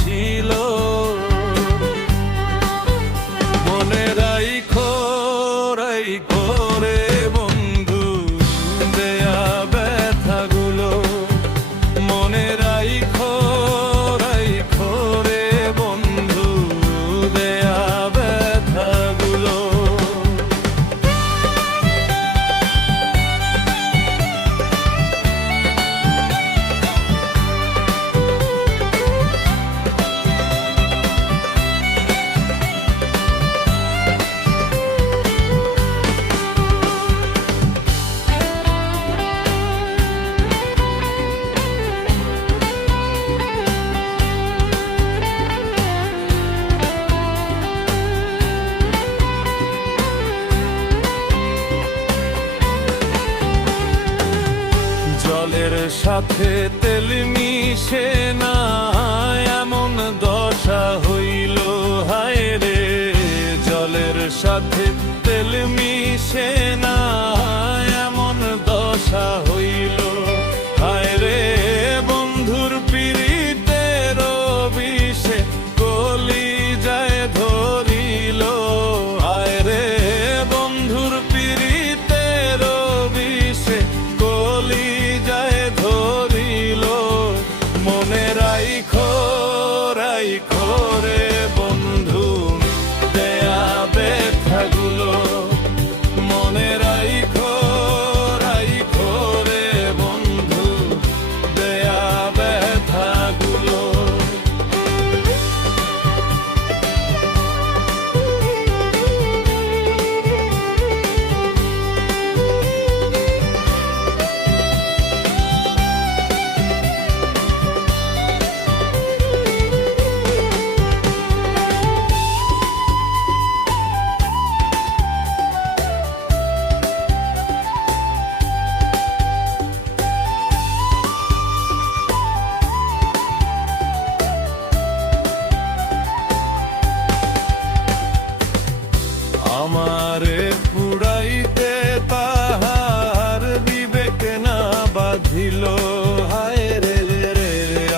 ছিল। মনে রাইখো রাইখো রে বন্ধু দেয়া ব্যথাগুলো, মনে রাইখো রাইখো রে বন্ধু দেয়া ব্যথাগুলো। জলের সাথে তেল মিশে না এমন দশা হইল হায় রে, জলের সাথে তেল মিশে না এমন দশা হইল হায় রে। বন্ধুর পিরিতের বিষে কলিজায় ধরিল হায় রে, বন্ধুর পিরিতের বিষে কলিজায় ধরিল। মনে রাইখো রাইখো রে বন্ধু দেয়া ব্যথাগুলো, মনে রাইখো রাইখো রে বন্ধু দেয়া ব্যথাগুলো। আমারে পুরাইতে তাহার বিবেক না বাঁধিল হায় রে রে,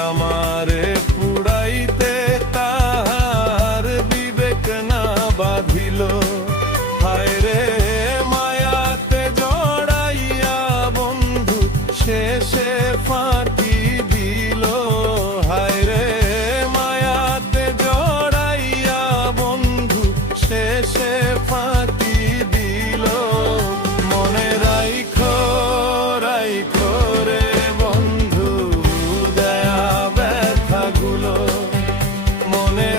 আমারে পুরাইতে তাহার বিবেক না বাঁধিল হায় রে। মায়াতে জড়াইয়া বন্ধু শেষে ফাঁকি দিল হায় রে, মায়াতে জড়াইয়া বন্ধু শেষে ফাঁকি দিল। মনে রাইখো রাইখো রে বন্ধু দেয়া ব্যথাগুলো, মনে